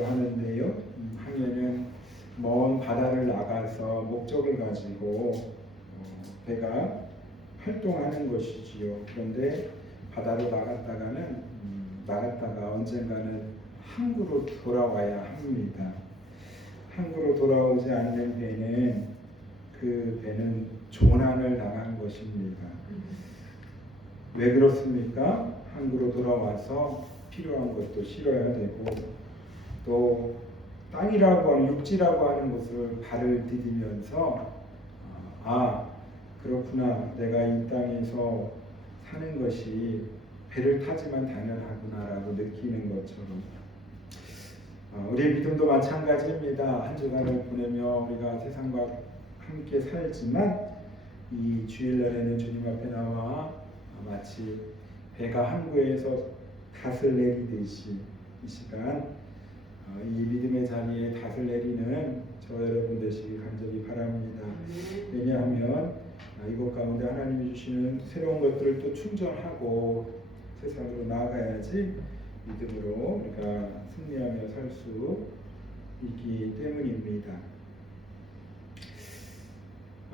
하는데요. 항해는 먼 바다를 나가서 목적을 가지고 배가 활동하는 것이지요. 그런데 바다로 나갔다가 언젠가는 항구로 돌아와야 합니다. 항구로 돌아오지 않는 배는 그 배는 조난을 당한 것입니다. 왜 그렇습니까? 항구로 돌아와서 필요한 것도 실어야 되고 또 땅이라고 하는 육지라고 하는 것을 발을 디디면서 그렇구나, 내가 이 땅에서 사는 것이 배를 타지만 당연하구나라고 느끼는 것처럼 우리의 믿음도 마찬가지입니다. 한 주간을 보내며 우리가 세상과 함께 살지만 이 주일날에는 주님 앞에 나와 마치 배가 항구에서 닷을 내리듯이 이 시간 이 믿음의 자리에 닷을 내리는 저 여러분 되시기 간절히 바랍니다. 왜냐하면 이것 가운데 하나님이 주시는 새로운 것들을 또 충전하고 세상으로 나아가야지 믿음으로 우리가 승리하며 살 수 있기 때문입니다.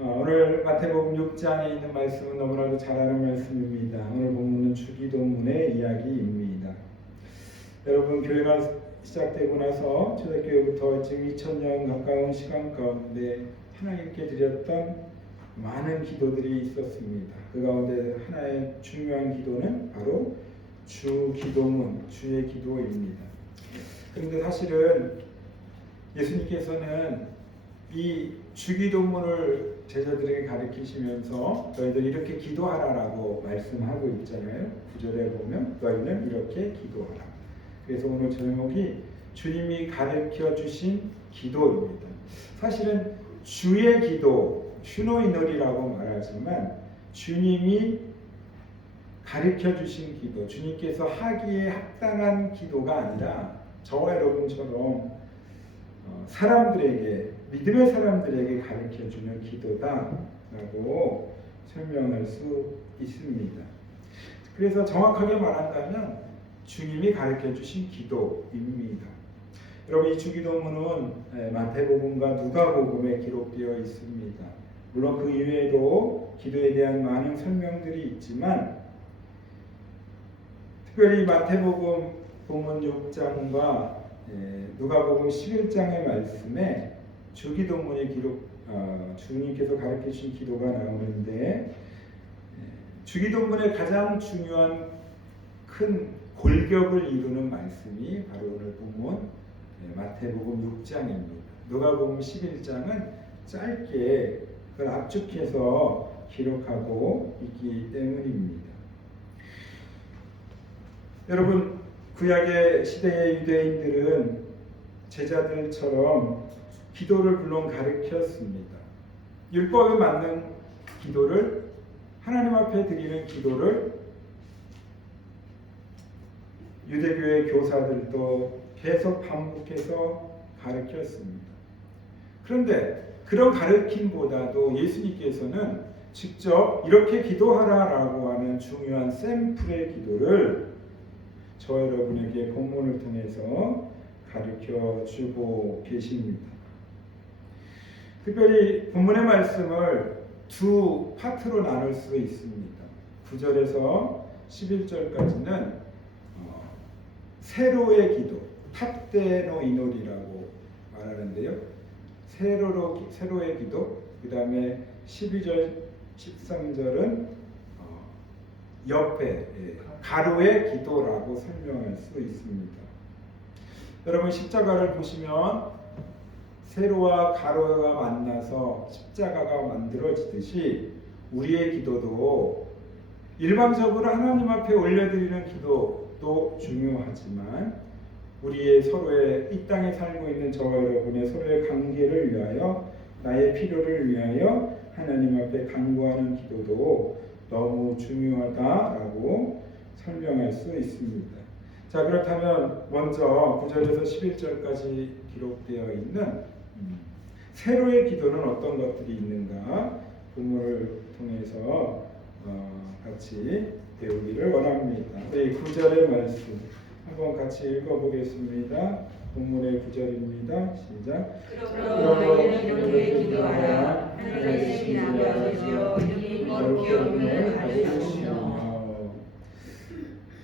오늘 마태복음 6장에 있는 말씀은 너무나도 잘 아는 말씀입니다. 오늘 본문은 주기도문의 이야기입니다. 여러분, 교회가 시작되고 나서 초대교회부터 지금 2000년 가까운 시간 가운데 하나님께 드렸던 많은 기도들이 있었습니다. 그 가운데 하나의 중요한 기도는 바로 주기도문, 주의 기도입니다. 그런데 사실은 예수님께서는 이 주기도문을 제자들에게 가르치시면서 너희들 이렇게 기도하라라고 말씀하고 있잖아요. 9절에 보면 너희는 이렇게 기도하라. 그래서 오늘 제목이 주님이 가르쳐 주신 기도입니다. 사실은 주의 기도, 슈노이널이라고 말하지만 주님이 가르쳐 주신 기도, 주님께서 하기에 합당한 기도가 아니라 저와 여러분처럼 사람들에게, 믿음의 사람들에게 가르쳐 주는 기도다라고 설명할 수 있습니다. 그래서 정확하게 말한다면 주님이 가르쳐 주신 기도입니다. 여러분, 이 주기도문은 마태복음과 누가복음에 기록되어 있습니다. 물론 그 이외에도 기도에 대한 많은 설명들이 있지만 특별히 마태복음 본문 6장과 누가복음 11장의 말씀에 주기도문의 주님께서 가르쳐 주신 기도가 나오는데 주기도문의 가장 중요한 큰 골격을 이루는 말씀이 바로 오늘 본문 마태복음 6장입니다. 누가복음 11장은 짧게 그걸 압축해서 기록하고 있기 때문입니다. 여러분, 구약의 시대의 유대인들은 제자들처럼 기도를 물론 가르쳤습니다. 율법에 맞는 기도를, 하나님 앞에 드리는 기도를 유대교의 교사들도 계속 반복해서 가르쳤습니다. 그런데 그런 가르침보다도 예수님께서는 직접 이렇게 기도하라라고 하는 중요한 샘플의 기도를 저 여러분에게 본문을 통해서 가르쳐 주고 계십니다. 특별히 본문의 말씀을 두 파트로 나눌 수 있습니다. 9절에서 11절까지는 세로의 기도, 탑데노 이놀이라고 말하는데요. 세로의 기도, 그 다음에 12절, 13절은 옆에 가로의 기도라고 설명할 수 있습니다. 여러분, 십자가를 보시면 세로와 가로가 만나서 십자가가 만들어지듯이 우리의 기도도 일반적으로 하나님 앞에 올려드리는 기도도 중요하지만 우리의 서로의 이 땅에 살고 있는 저와 여러분의 서로의 관계를 위하여, 나의 필요를 위하여 하나님 앞에 간구하는 기도도 너무 중요하다라고 설명할 수 있습니다. 자, 그렇다면 먼저 9절에서 11절까지 기록되어 있는 세로의 기도는 어떤 것들이 있는가 본문을 통해서 같이 배우기를 원합니다. 우리 9절의 말씀 한번 같이 읽어보겠습니다. 본문의 구절입니다. 시작. 그러므로 이렇게 기도하라. 하늘에 계신 우리 아버지여 이름이 거룩히 여김을 받으시옵소서.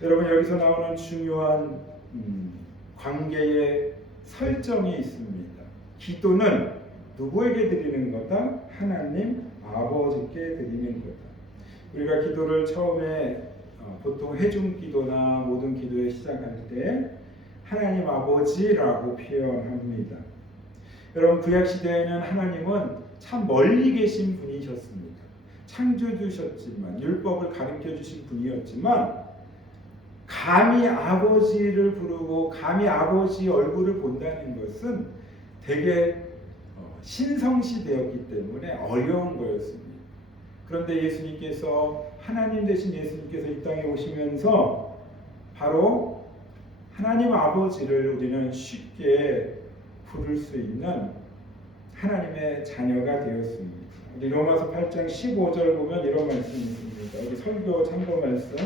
여러분, 여기서 나오는 중요한 관계의 설정이 있습니다. 기도는 누구에게 드리는 거다? 하나님 아버지께 드리는 거다. 우리가 기도를 처음에 보통 회중 기도나 모든 기도에 시작할 때 하나님 아버지라고 표현합니다. 여러분, 구약 시대에는 하나님은 참 멀리 계신 분이셨습니다. 창조주셨지만, 율법을 가르쳐 주신 분이었지만, 감히 아버지를 부르고 감히 아버지 얼굴을 본다는 것은 되게 신성시되었기 때문에 어려운 거였습니다. 그런데 예수님께서, 하나님 되신 예수님께서 이 땅에 오시면서 바로 하나님 아버지를 우리는 쉽게 부를 수 있는 하나님의 자녀가 되었습니다. 우리 로마서 8장 15절 보면 이런 말씀이 있습니다. 우리 설교 참고 말씀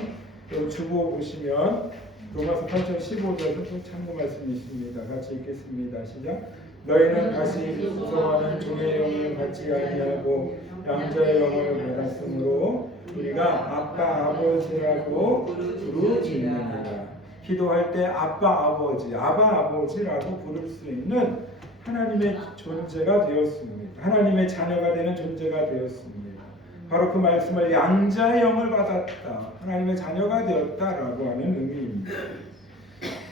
여기 주보 보시면 로마서 8장 15절 참고 말씀이 있습니다. 같이 읽겠습니다. 시작. 너희는 다시 구성하는 종의 영을 받지 아니하고 양자의 영을 받았으므로 우리가 아빠 아버지라고 부르짖느니라. 기도할 때 아빠 아버지, 아바 아버지라고 부를 수 있는 하나님의 존재가 되었습니다. 하나님의 자녀가 되는 존재가 되었습니다. 바로 그 말씀을 양자의 영을 받았다, 하나님의 자녀가 되었다라고 하는 의미입니다.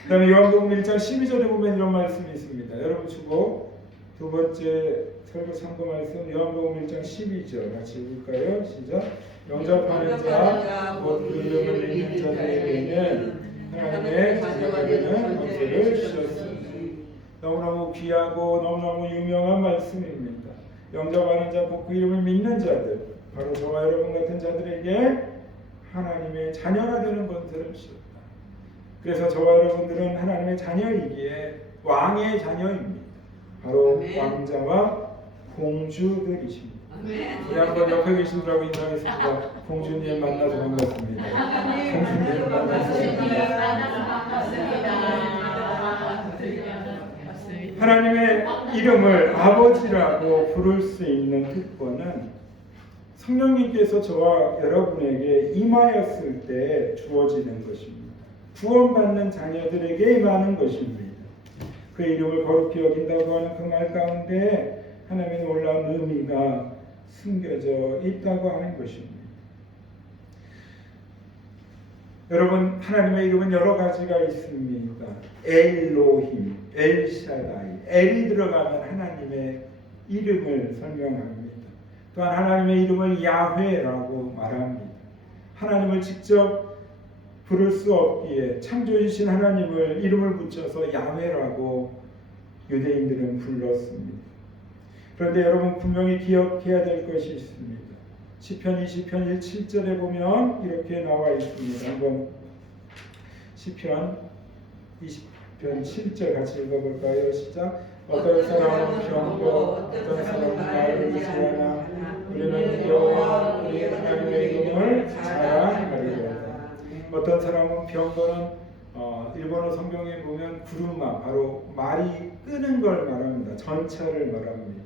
그 다음에 요한복음 1장 12절에 보면 이런 말씀이 있습니다. 여러분 주고 두 번째 설교 참고 말씀 요한복음 1장 12절 같이 읽을까요? 시작. 영접하는 자, 곧 그 이름을 믿는 자들에게는 하나님의 자녀가 되는 권세를 주셨습니다. 너무너무 귀하고 너무너무 유명한 말씀입니다. 영접하는 자, 곧 그 이름을 믿는 자들, 바로 저와 여러분 같은 자들에게 하나님의 자녀가 되는 권세를 주셨다. 그래서 저와 여러분들은 하나님의 자녀이기에 왕의 자녀입니다. 바로 왕자와 공주들이십니다. 우리 한번 옆에 계신 분하고 인사하겠습니다. 공주님 만나서 반갑습니다. 공주님 만나서 반갑습니다. 하나님의 이름을 아버지라고 부를 수 있는 특권은 성령님께서 저와 여러분에게 임하였을 때 주어지는 것입니다. 구원받는 자녀들에게 임하는 것입니다. 그 이름을 거룩히 여긴다고 하는 그 말 가운데 하나님의 놀라운 의미가 숨겨져 있다고 하는 것입니다. 여러분, 하나님의 이름은 여러 가지가 있습니다. 엘로힘, 엘샤다이, 엘이 들어가면 하나님의 이름을 설명합니다. 또한 하나님의 이름을 야훼라고 말합니다. 하나님을 직접 부를 수 없기에 창조주신 하나님을 이름을 붙여서 야훼라고 유대인들은 불렀습니다. 그런데 여러분 분명히 기억해야 될 것이 있습니다. 시편 20편 7절에 보면 이렇게 나와 있습니다. 한번 시편 20편 7절 같이 읽어볼까요? 시작. 어떤 사람은 병거, 어떤 사람은 말을 의지하나 우리는 여호와 우리 하나님의 이름을 자랑하리로다. 어떤 사람은 병거는 일본어 성경에 보면 구르마, 바로 말이 끄는 걸 말합니다. 전차를 말합니다.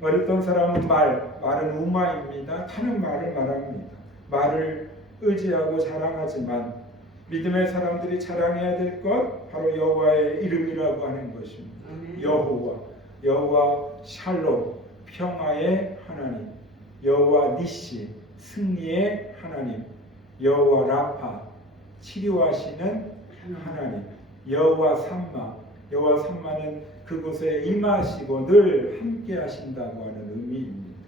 어떤 사람은 말은 우마입니다. 타는 말을 말합니다. 말을 의지하고 자랑하지만 믿음의 사람들이 자랑해야 될 것 바로 여호와의 이름이라고 하는 것입니다. 여호와 샬롬, 평화의 하나님, 여호와 니시, 승리의 하나님, 여호와 라파, 치료하시는 하나님, 여호와 삼마는 그곳에 임하시고 늘 함께 하신다고 하는 의미입니다.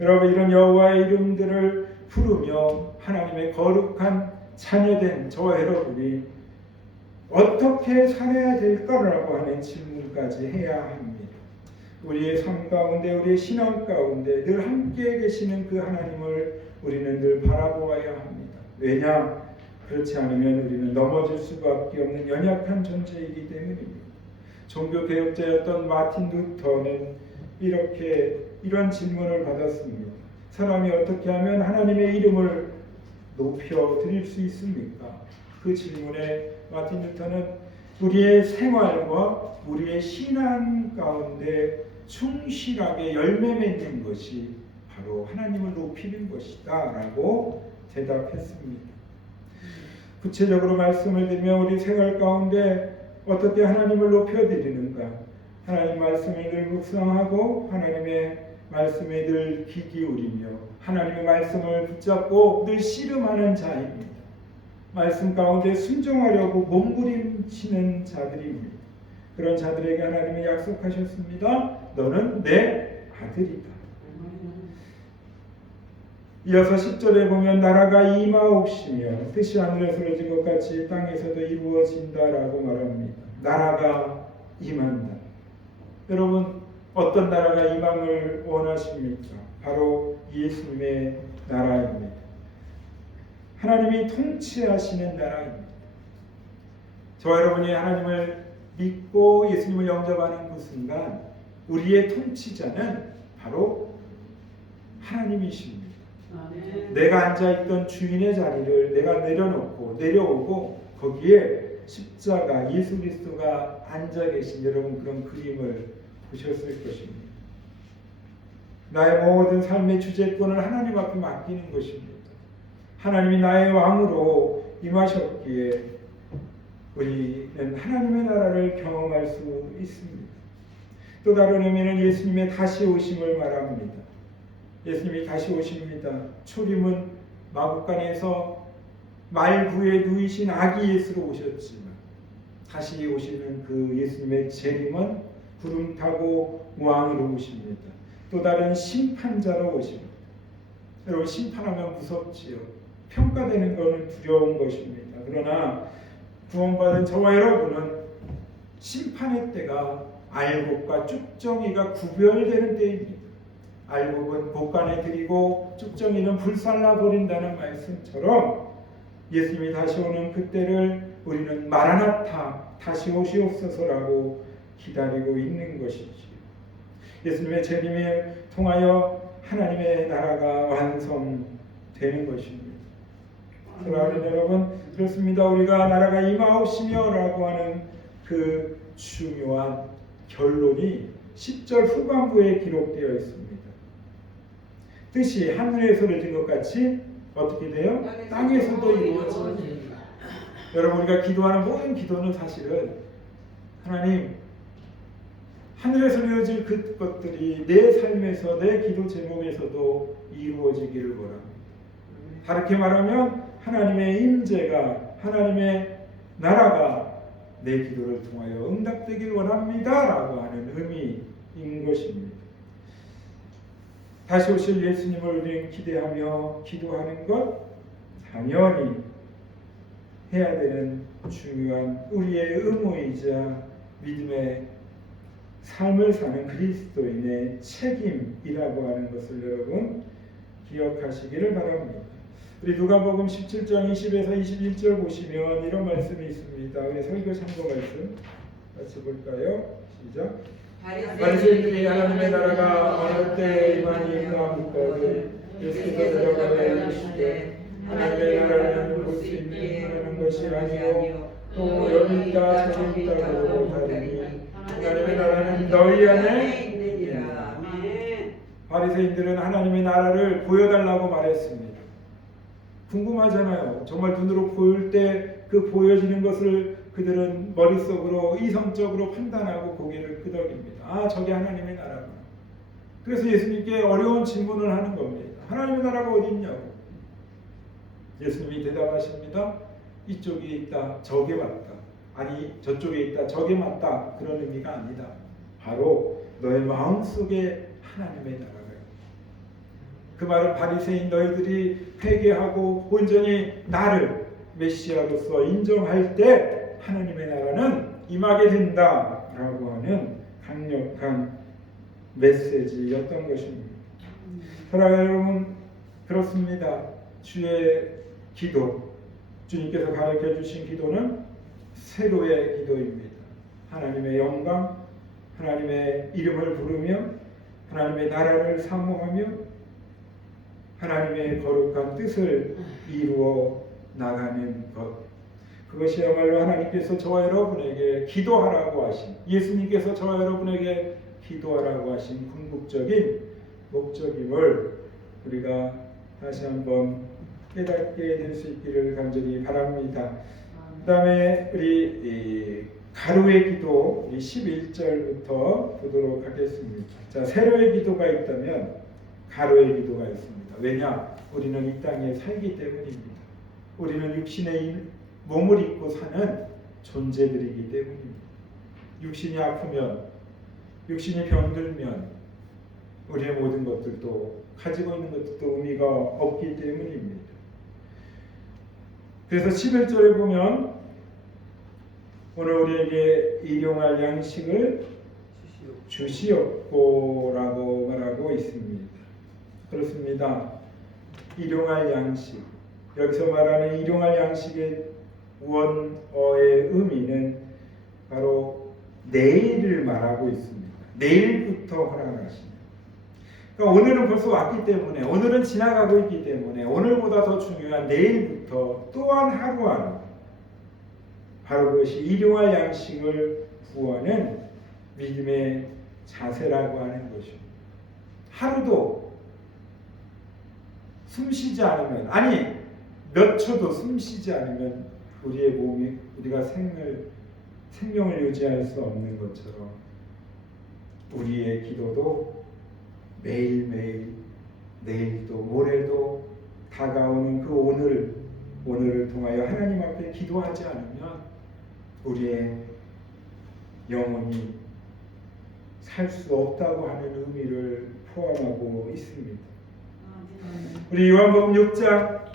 여러분, 이런 여호와의 이름들을 부르며 하나님의 거룩한 자녀된 저와 여러분이 어떻게 살아야 될까라고 하는 질문까지 해야 합니다. 우리의 삶 가운데, 우리의 신앙 가운데 늘 함께 계시는 그 하나님을 우리는 늘 바라보아야 합니다. 왜냐? 그렇지 않으면 우리는 넘어질 수밖에 없는 연약한 존재이기 때문입니다. 종교개혁자였던 마틴 루터는 이런 질문을 받았습니다. 사람이 어떻게 하면 하나님의 이름을 높여 드릴 수 있습니까? 그 질문에 마틴 루터는 우리의 생활과 우리의 신앙 가운데 충실하게 열매 맺는 것이 바로 하나님을 높이는 것이다 라고 대답했습니다. 구체적으로 말씀을 드리면 우리 생활 가운데 어떻게 하나님을 높여드리는가? 하나님 말씀을 늘 묵상하고 하나님의 말씀에 늘 귀 기울이며 하나님의 말씀을 붙잡고 늘 씨름하는 자입니다. 말씀 가운데 순종하려고 몸부림치는 자들입니다. 그런 자들에게 하나님은 약속하셨습니다. 너는 내 아들이다. 이어서 10절에 보면 나라가 임하옵시며 뜻이 하늘에서 이루어진 것 같이 땅에서도 이루어진다라고 말합니다. 나라가 임한다. 여러분 어떤 나라가 임함을 원하십니까? 바로 예수님의 나라입니다. 하나님이 통치하시는 나라입니다. 저와 여러분이 하나님을 믿고 예수님을 영접하는 그 순간 우리의 통치자는 바로 하나님이십니다. 내가 앉아있던 주인의 자리를 내가 내려오고 거기에 십자가 예수 그리스도가 앉아 계신 여러분 그런 그림을 보셨을 것입니다. 나의 모든 삶의 주재권을 하나님 앞에 맡기는 것입니다. 하나님이 나의 왕으로 임하셨기에 우리는 하나님의 나라를 경험할 수 있습니다. 또 다른 의미는 예수님의 다시 오심을 말합니다. 예수님이 다시 오십니다. 초림은 마구간에서 말구에 누이신 아기 예수로 오셨지만 다시 오시는 그 예수님의 재림은 구름 타고 왕으로 오십니다. 또 다른 심판자로 오십니다. 여러분 심판하면 무섭지요. 평가되는 것은 두려운 것입니다. 그러나 구원받은 저와 여러분은 심판의 때가 알곡과 쭉정이가 구별되는 때입니다. 알곡은 곳간에 들이고 쭉정이는 불살라 버린다는 말씀처럼 예수님이 다시 오는 그때를 우리는 마라나타 다시 오시옵소서라고 기다리고 있는 것이지요. 예수님의 재림을 통하여 하나님의 나라가 완성되는 것입니다. 사랑하는 여러분, 그렇습니다. 우리가 나라가 임하옵시며 라고 하는 그 중요한 결론이 10절 후반부에 기록되어 있습니다. 뜻이 하늘에서 이루어진 것 같이 어떻게 돼요? 땅에서도 이루어집니다. 여러분 우리가 기도하는 모든 기도는 사실은 하나님 하늘에서 이루어질 그것들이 내 삶에서 내 기도 제목에서도 이루어지기를 원합니다. 다르게 말하면 하나님의 임재가 하나님의 나라가 내 기도를 통하여 응답되길 원합니다 라고 하는 의미인 것입니다. 다시 오실 예수님을 우리는 기대하며 기도하는 것 당연히 해야 되는 중요한 우리의 의무이자 믿음의 삶을 사는 그리스도인의 책임이라고 하는 것을 여러분 기억하시기를 바랍니다. 우리 누가복음 17장 20에서 21절 보시면 이런 말씀이 있습니다. 우리 설교 참고 말씀 같이 볼까요? 시작. 바리새인들이 하나님의 나라가 어느 때 임하니까 묻거든 예수께서 대답하여 이르시되 하나님의 나라는 볼 수 있는 하는 것이 아니요 또 여기 있다 저기 있다고 다르니 하나님의 나라는 너희 안에 있느니라. 바리새인들은 하나님의 나라를 보여달라고 말했습니다. 궁금하잖아요. 정말 눈으로 보일 때 그 보여지는 것을 그들은 머릿속으로 이성적으로 판단하고 고개를 끄덕입니다. 아, 저게 하나님의 나라구나. 그래서 예수님께 어려운 질문을 하는 겁니다. 하나님의 나라가 어디 있냐고. 예수님이 대답하십니다. 이쪽에 있다, 저게 맞다. 아니, 저쪽에 있다, 저게 맞다. 그런 의미가 아니다. 바로 너의 마음속에 하나님의 나라가 그 말은 바리새인 너희들이 회개하고 온전히 나를 메시아로서 인정할 때 하나님의 나라는 임하게 된다라고 하는 강력한 메시지였던 것입니다. 사랑하는 여러분, 그렇습니다. 주의 기도, 주님께서 가르쳐 주신 기도는 세로의 기도입니다. 하나님의 영광, 하나님의 이름을 부르며 하나님의 나라를 사모하며 하나님의 거룩한 뜻을 이루어 나가는 것. 그것이야말로 하나님께서 저와 여러분에게 기도하라고 하신, 예수님께서 저와 여러분에게 기도하라고 하신 궁극적인 목적임을 우리가 다시 한번 깨닫게 될 수 있기를 간절히 바랍니다. 그 다음에 우리 가루의 기도 우리 11절부터 보도록 하겠습니다. 자, 세로의 기도가 있다면 가루의 기도가 있습니다. 왜냐? 우리는 이 땅에 살기 때문입니다. 우리는 육신의 몸을 입고 사는 존재들이기 때문입니다. 육신이 아프면, 육신이 병들면 우리의 모든 것들도, 가지고 있는 것들도 의미가 없기 때문입니다. 그래서 11절에 보면 오늘 우리에게 일용할 양식을 주시옵고라고 말하고 있습니다. 그렇습니다. 일용할 양식, 여기서 말하는 일용할 양식의 원어의 의미는 바로 내일을 말하고 있습니다. 내일부터 허락하십니다. 그러니까 오늘은 벌써 왔기 때문에, 오늘은 지나가고 있기 때문에 오늘보다 더 중요한 내일부터 또한 하루하루, 바로 그것이 일용할 양식을 구하는 믿음의 자세라고 하는 것입니다. 하루도 숨쉬지 않으면, 아니 몇 초도 숨쉬지 않으면 우리의 몸이, 우리가 생명을 유지할 수 없는 것처럼 우리의 기도도 매일매일, 내일도 모레도 다가오는 그 오늘을 통하여 하나님 앞에 기도하지 않으면 우리의 영혼이 살 수 없다고 하는 의미를 포함하고 있습니다. 우리 요한복음 6장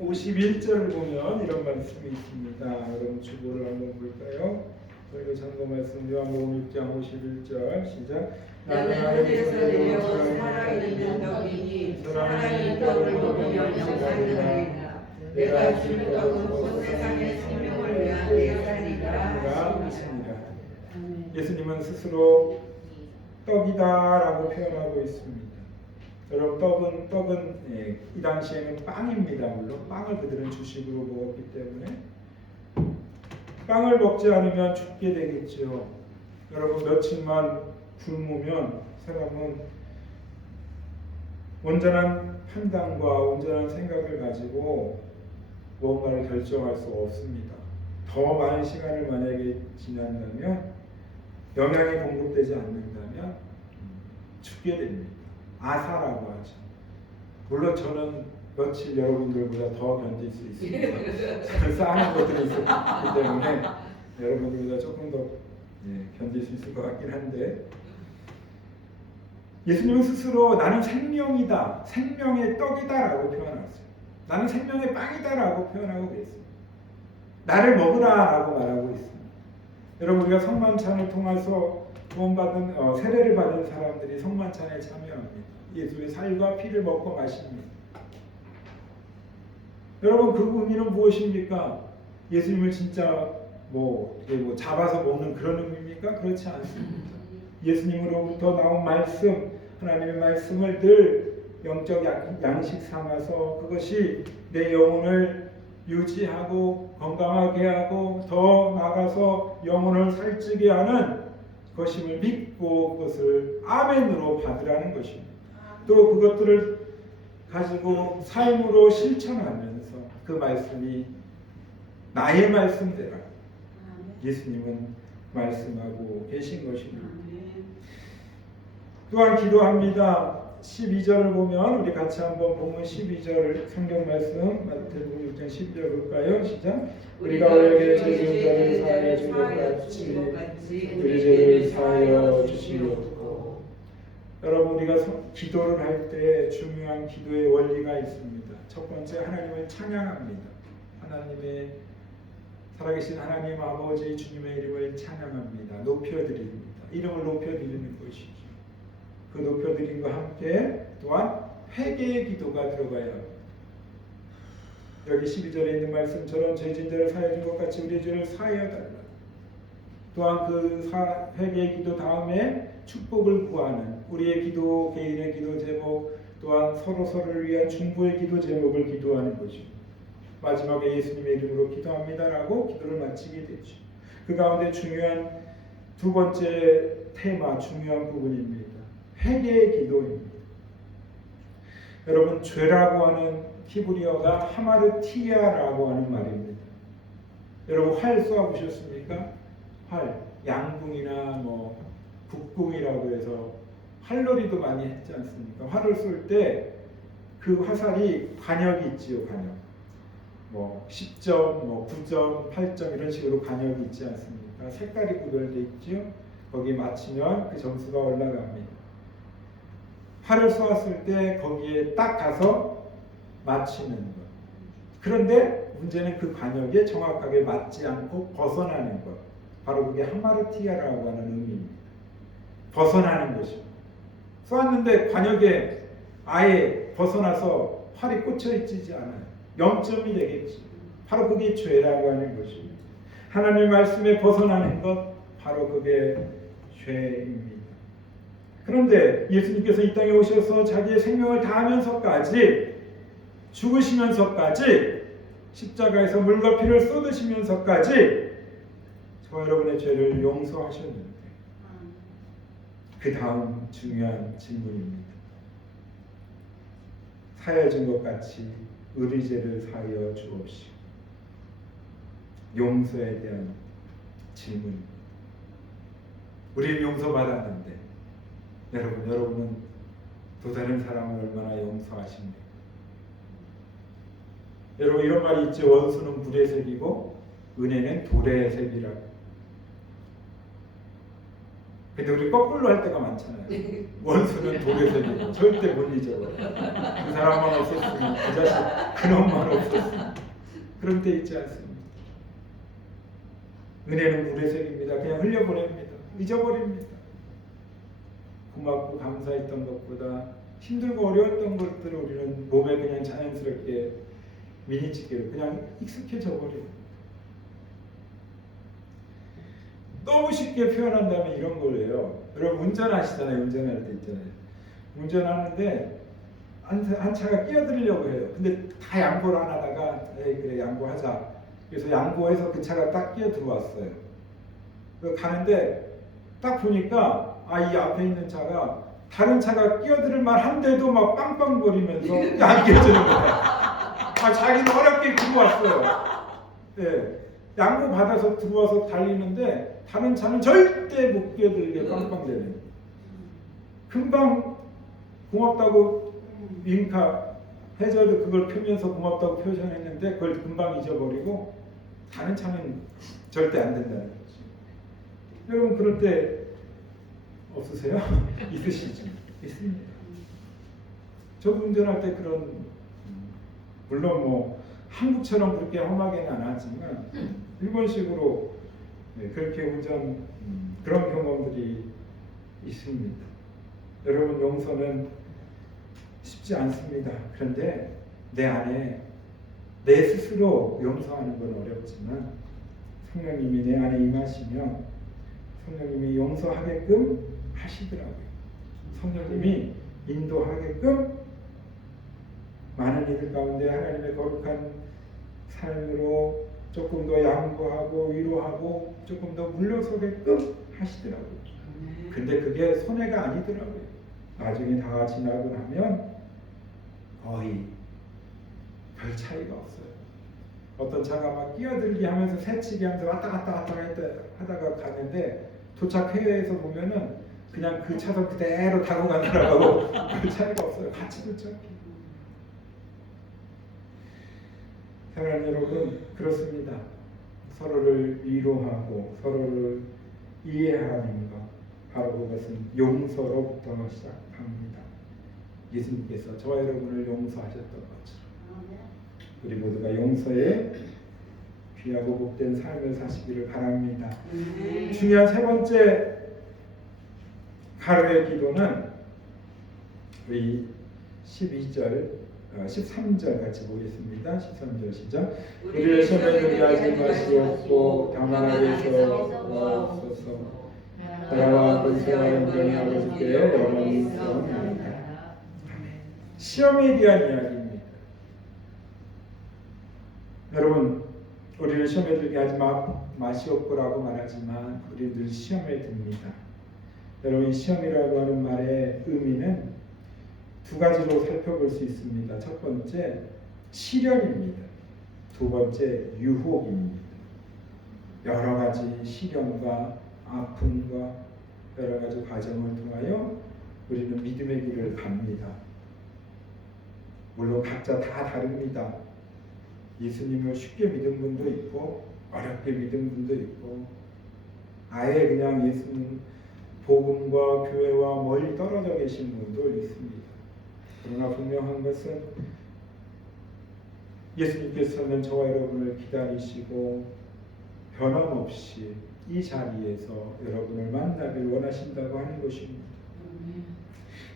51절을 보면 이런 말씀이 있습니다. 여러분 주보를 한번 볼까요? 그리고 참고 말씀 요한복음 6장 51절 시작. 나는 하늘에서 내려온 살아있는 떡이니 사람이 떡을 먹으며 영생하리라. 내가 줄 떡은 곧 세상의 생명을 위한 내 살이라. 예수님은 스스로 떡이다라고 표현하고 있습니다. 여러분 떡은 이 당시에는 빵입니다. 물론 빵을 그들은 주식으로 먹었기 때문에 빵을 먹지 않으면 죽게 되겠죠. 여러분 며칠만 굶으면 사람은 온전한 판단과 온전한 생각을 가지고 무언가를 결정할 수 없습니다. 더 많은 시간을 만약에 지난다면, 영양이 공급되지 않는다면 죽게 됩니다. 아사라고 하죠. 물론 저는 며칠 여러분들보다 더 견딜 수 있습니다. 저는 쌓는 것들이 있기 때문에 여러분들보다 조금 더 견딜 수 있을 것 같긴 한데, 예수님은 스스로 나는 생명이다, 생명의 떡이다라고 표현하셨어요. 나는 생명의 빵이다라고 표현하고 있습니다. 나를 먹으라라고 말하고 있습니다. 여러분 우리가 성만찬을 통해서 구원받은 세례를 받은 사람들이 성만찬에 참여합니다. 예수의 살과 피를 먹고 마십니다. 여러분 그 의미는 무엇입니까? 예수님을 진짜 잡아서 먹는 그런 의미입니까? 그렇지 않습니다. 예수님으로부터 나온 말씀, 하나님의 말씀을 늘 영적 양식 삼아서 그것이 내 영혼을 유지하고 건강하게 하고 더 나아가서 영혼을 살찌게 하는 것임을 믿고 그것을 아멘으로 받으라는 것입니다. 또 그것들을 가지고 삶으로 실천하면서 그 말씀이 나의 말씀대로 예수님은 말씀하고 계신 것입니다. 또한 기도합니다. 12절을 보면 우리 같이 한번 본문 12절 성경 말씀 마태복음 6장 12절 볼까요? 시작. 우리가 우리에게 죄 지은 자를 사하여 준 것 같이 우리 죄를 사하여 주시옵고. 여러분 우리가 기도를 할 때 중요한 기도의 원리가 있습니다. 첫 번째, 하나님을 찬양합니다. 하나님의 살아계신 하나님 아버지 주님의 이름을 찬양합니다. 높여드립니다. 이름을 높여드리는 것이죠. 그 높여드림과 함께 또한 회개의 기도가 들어가야 합니다. 여기 12절에 있는 말씀처럼 죄진 자를 사하여 준 것 같이 우리의 죄를 사하여 달라. 또한 그 회개의 기도 다음에 축복을 구하는 우리의 기도, 개인의 기도 제목, 또한 서로를 위한 중보의 기도 제목을 기도하는 것입니다. 마지막에 예수님의 이름으로 기도합니다라고 기도를 마치게 되죠. 그 가운데 중요한 두 번째 테마, 중요한 부분입니다. 회개의 기도입니다. 여러분, 죄라고 하는 히브리어가 하마르티아라고 하는 말입니다. 여러분, 활 쏘아보셨습니까? 활, 양궁이나 뭐 북궁이라고 해서 활놀이도 많이 했지 않습니까? 활을 쏠 때 그 화살이 관역이 있지요, 관역. 뭐 10점, 뭐 9점, 8점 이런 식으로 관역이 있지 않습니까? 색깔이 구별되어 있죠. 거기에 맞추면 그 점수가 올라갑니다. 활을 쏘았을 때 거기에 딱 가서 맞추는 것. 그런데 문제는 그 관역에 정확하게 맞지 않고 벗어나는 것. 바로 그게 하마르티아라고 하는 의미입니다. 벗어나는 것이죠. 쏘았는데 관역에 아예 벗어나서 활이 꽂혀있지 않아요. 0점이 되겠지. 바로 그게 죄라고 하는 것입니다. 하나님의 말씀에 벗어나는 것, 바로 그게 죄입니다. 그런데 예수님께서 이 땅에 오셔서 자기의 생명을 다하면서까지, 죽으시면서까지, 십자가에서 물과 피를 쏟으시면서까지 저와 여러분의 죄를 용서하셨는데, 그 다음 중요한 질문입니다. 사여진 것 같이 우리 죄를 사하여 주옵시고. 용서에 대한 질문입니다. 우리는 용서받았는데 여러분은 또 다른 사람을 얼마나 용서하십니까? 여러분, 이런 말이 있죠. 원수는 불의 색이고 은혜는 돌의 색이라고. 근데 우리 거꾸로 할 때가 많잖아요. 원수는 돌의 색이고 절대 못 잊어버려. 그 사람만 없었으면, 그 자식 그놈만 없었으면. 그런 때 있지 않습니까? 은혜는 불의 색입니다. 그냥 흘려보냅니다. 잊어버립니다. 고맙고 감사했던 것보다 힘들고 어려웠던 것들을 우리는 몸에 그냥 자연스럽게 미니치게로 그냥 익숙해져 버립니다. 너무 쉽게 표현한다면 이런 거예요. 여러분, 운전하시잖아요. 운전할 때 있잖아요. 운전하는데 한 차가 끼어들려고 해요. 근데 다 양보를 안 하다가 에이 그래 양보하자. 그래서 양보해서 그 차가 딱 끼어 들어왔어요. 가는데 딱 보니까 이 앞에 있는 차가 다른 차가 끼어들을 만한데도 막 빵빵거리면서 안 끼어지는 거야. 자기는 어렵게 들어왔어요. 네. 양보 받아서 들어와서 달리는데 다른 차는 절대 못 끼어들게 빵빵대는. 금방 고맙다고 윙카 해저도 그걸 펴면서 고맙다고 표현했는데 그걸 금방 잊어버리고 다른 차는 절대 안 된다는 거죠. 여러분, 그럴 때 없으세요? 있으시죠? 있습니다. 저도 운전할 때 그런, 물론 뭐 한국처럼 그렇게 험하게는 안 하지만 일본식으로 그렇게 운전 그런 경험들이 있습니다. 여러분, 용서는 쉽지 않습니다. 그런데 내 안에 내 스스로 용서하는 건 어렵지만 성령님이 내 안에 임하시면 성령님이 용서하게끔 하시더라고요. 성령님이 인도하게끔 많은 이들 가운데 하나님의 거룩한 삶으로 조금 더 양보하고 위로하고 조금 더 물러서게끔 하시더라고요. 근데 그게 손해가 아니더라고요. 나중에 다 지나고 나면 거의 별 차이가 없어요. 어떤 차가 막 끼어들기 하면서 새치기 하면서 왔다 갔다 하다가 가는데 도착해에서 보면은 그냥 그 차선 그대로 타고 가느라고 별 차이가 없어요. 같이 도착해요. 사랑하는 여러분, 그렇습니다. 서로를 위로하고 서로를 이해하는 것, 바로 그것은 용서로부터 시작합니다. 예수님께서 저와 여러분을 용서하셨던 것처럼 우리 모두가 용서에 귀하고 복된 삶을 사시기를 바랍니다. 중요한 세 번째 가로의 기도는 우리 13절 같이 보겠습니다. 13절 시작. 우리를 시험에 들게 하지 마시옵고 다만 하게서 없소서. 나라와 권세와 영광이 아버지께 영원히 있사옵나이다. 시험에 대한 이야기입니다. 그리하지 마시옵고라고 말하지만 우리 늘 시험에 듭니다. 여러분, 이 시험이라고 하는 말의 의미는 두 가지로 살펴볼 수 있습니다. 첫 번째, 시련입니다. 두 번째, 유혹입니다. 여러 가지 시련과 아픔과 여러 가지 과정을 통하여 우리는 믿음의 길을 갑니다. 물론 각자 다 다릅니다. 예수님을 쉽게 믿은 분도 있고 어렵게 믿은 분도 있고 아예 그냥 예수님 복음과 교회와 멀리 떨어져 계신 분도 있습니다. 그러나 분명한 것은 예수님께서는 저와 여러분을 기다리시고 변함없이 이 자리에서 여러분을 만나길 원하신다고 하는 것입니다.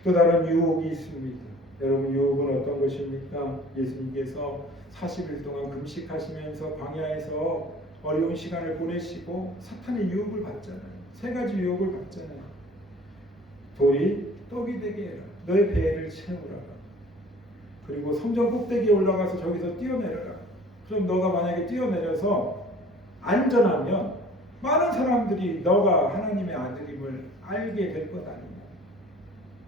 또 다른 유혹이 있습니다. 여러분, 유혹은 어떤 것입니까? 예수님께서 40일 동안 금식하시면서 광야에서 어려운 시간을 보내시고 사탄의 유혹을 받잖아요. 세 가지 유혹을 받잖아요. 돌이 떡이 되게 해라. 너의 배를 채우라. 그리고 성전 꼭대기에 올라가서 저기서 뛰어내려라. 그럼 너가 만약에 뛰어내려서 안전하면 많은 사람들이 너가 하나님의 아들임을 알게 될 것 아니냐.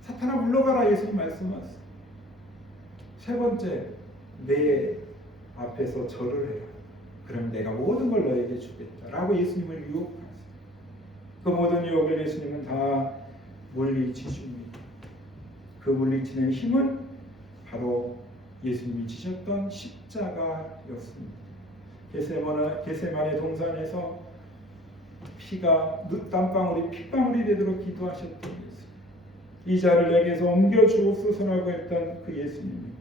사탄아 물러가라, 예수님 말씀하셨어요. 세 번째, 내 앞에서 절을 해라. 그럼 내가 모든 걸 너에게 주겠다 라고 예수님을 유혹하세요. 그 모든 유혹을 예수님은 다 물리치십니다. 그 물리치는 힘은 바로 예수님이 지셨던 십자가였습니다. 겟세마네 동산에서 피가 땀방울이 핏방울이 되도록 기도하셨던 예수님, 이 자를 내게서 옮겨 주옵소서라고 했던 그 예수님이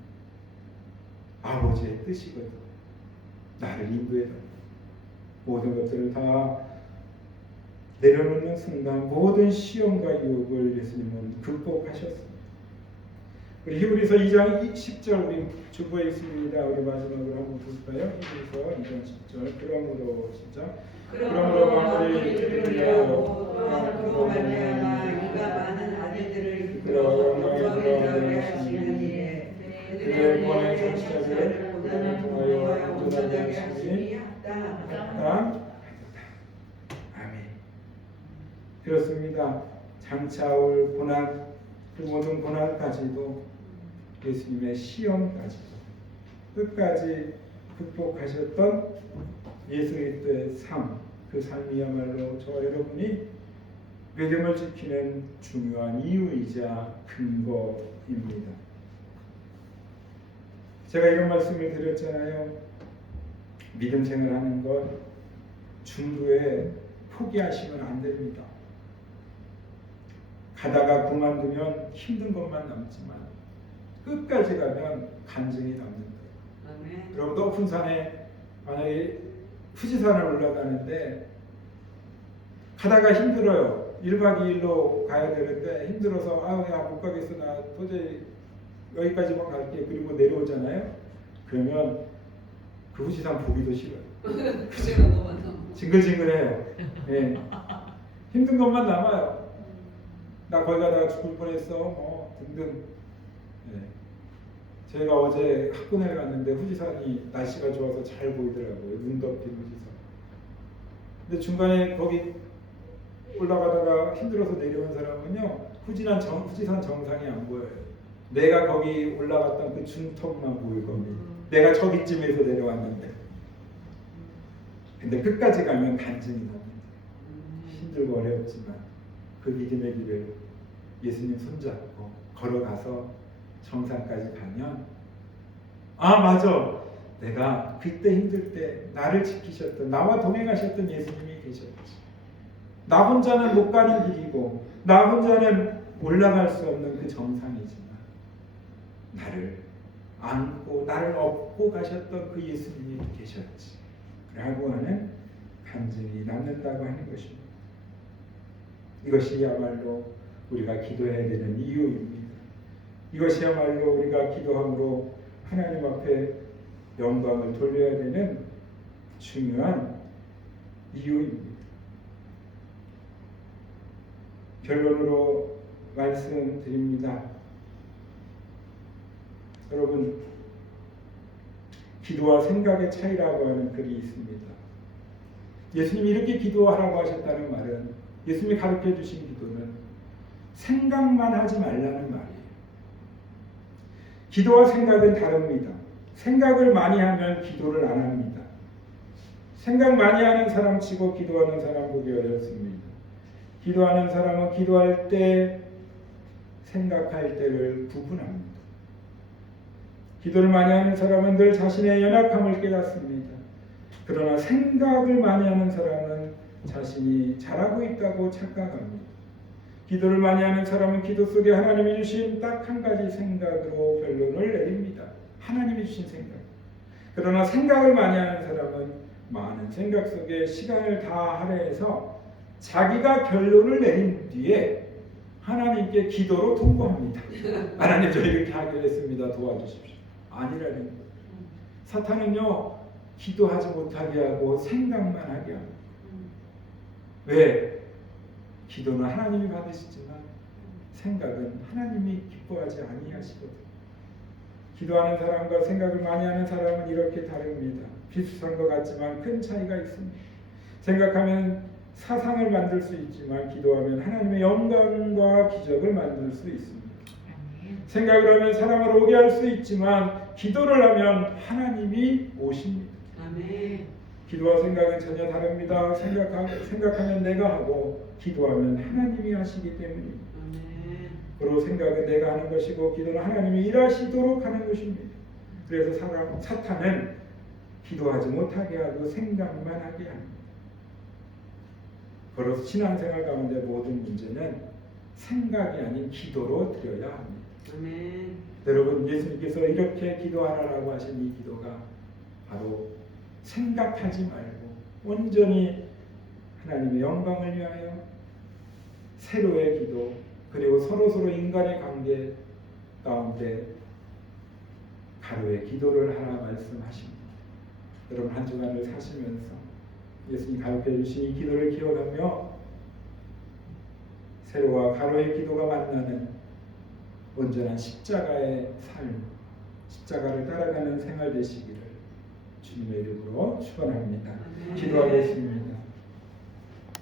아버지의 뜻이거든. 나를 인도해달라. 모든 것들을 다 내려놓는 순간 모든 시험과 유혹을 예수님은 극복하셨습니다. 우리 히브리서 2장 10절 우리 주보에 있습니다. 우리 마지막으로 한번 볼까요? 히브리서 2장 10절. 그러므로 시작. 그러므로 만물을 이끌을 위하고 또한 그로 말미암아 이가 많은 아들들을 이끌어 영광에 들어가게 하시는 일에 그들의 권의 전치자들을 고난을 통하여 온전하게 하시니 합당하다. 아멘. 그렇습니다. 장차 올 고난, 그 모든 고난까지도 예수님의 시험까지도 끝까지 극복하셨던 예수 그리스도의 삶, 그 삶이야말로 저와 여러분이 믿음을 지키는 중요한 이유이자 근거입니다. 제가 이런 말씀을 드렸잖아요. 믿음 생활하는 것 중도에 포기하시면 안 됩니다. 가다가 그만두면 힘든 것만 남지만 끝까지 가면 간증이 남는다. 여러분, 높은 산에 만약에富士山을 올라가는데 가다가 힘들어요. 1박 2일로 가야 되는데 힘들어서 야 못 가겠어. 나 도저히 여기까지만 갈게. 그리고 내려오잖아요. 그러면 그富士山보기도 싫어요. 징글징글해요. 네. 힘든 것만 남아요. 나 거기 가다가 죽을 뻔했어. 등등. 네. 제가 어제 학군에 갔는데富士山이 날씨가 좋아서 잘 보이더라고요. 눈 덮인富士山. 근데 중간에 거기 올라가다가 힘들어서 내려온 사람은요,富士山 정상이 안 보여요. 내가 거기 올라갔던 그 중턱만 보일 겁니다. 내가 저기쯤에서 내려왔는데. 근데 끝까지 가면 간증이 납니다. 힘들고 어렵지만 그 믿음의 길을 예수님 손잡고 걸어가서 정상까지 가면 맞아. 내가 그때 힘들 때 나를 지키셨던, 나와 동행하셨던 예수님이 계셨지. 나 혼자는 못 가는 길이고 나 혼자는 올라갈 수 없는 그 정상이지만 나를 안고 나를 업고 가셨던 그 예수님이 계셨지 라고 하는 간증이 남는다고 하는 것입니다. 이것이야말로 우리가 기도해야 되는 이유입니다. 이것이야말로 우리가 기도함으로 하나님 앞에 영광을 돌려야 되는 중요한 이유입니다. 결론으로 말씀드립니다. 여러분, 기도와 생각의 차이라고 하는 글이 있습니다. 예수님이 이렇게 기도하라고 하셨다는 말은, 예수님이 가르쳐 주신 기도는 생각만 하지 말라는 말이에요. 기도와 생각은 다릅니다. 생각을 많이 하면 기도를 안 합니다. 생각 많이 하는 사람 치고 기도하는 사람 보기 어렵습니다. 기도하는 사람은 기도할 때, 생각할 때를 구분합니다. 기도를 많이 하는 사람은 늘 자신의 연약함을 깨닫습니다. 그러나 생각을 많이 하는 사람은 자신이 잘하고 있다고 착각합니다. 기도를 많이 하는 사람은 기도 속에 하나님이 주신 딱 한 가지 생각으로 결론을 내립니다. 하나님이 주신 생각. 그러나 생각을 많이 하는 사람은 많은 생각 속에 시간을 다 할애해서 자기가 결론을 내린 뒤에 하나님께 기도로 통보합니다. 하나님, 저 이렇게 하기로 했습니다. 도와주십시오. 아니라는 거예요. 사탄은요, 기도하지 못하게 하고 생각만 하게 합니다. 왜? 기도는 하나님이 받으시지만 생각은 하나님이 기뻐하지 아니하시거든요. 기도하는 사람과 생각을 많이 하는 사람은 이렇게 다릅니다. 비슷한 것 같지만 큰 차이가 있습니다. 생각하면 사상을 만들 수 있지만 기도하면 하나님의 영광과 기적을 만들 수 있습니다. 생각을 하면 사람을 오게 할 수 있지만 기도를 하면 하나님이 오십니다. 아멘. 기도와 생각은 전혀 다릅니다. 생각하면 내가 하고 기도하면 하나님이 하시기 때문입니다. 아멘. 그리고 생각은 내가 하는 것이고 기도는 하나님이 일하시도록 하는 것입니다. 그래서 사탄은 기도하지 못하게 하고 생각만 하게 합니다. 그래서 신앙생활 가운데 모든 문제는 생각이 아닌 기도로 드려야 합니다. 아멘. 여러분, 예수님께서 이렇게 기도하라고 하신 이 기도가 바로 생각하지 말고 온전히 하나님의 영광을 위하여 새로의 기도, 그리고 서로 인간의 관계 가운데 가로의 기도를 하라 말씀하십니다. 여러분, 한 주간을 사시면서 예수님 가르쳐 주신 이 기도를 기억하며 세로와 가로의 기도가 만나는 온전한 십자가의 삶, 십자가를 따라가는 생활 되시기를 주님의 이름으로 축원합니다. 기도하겠습니다.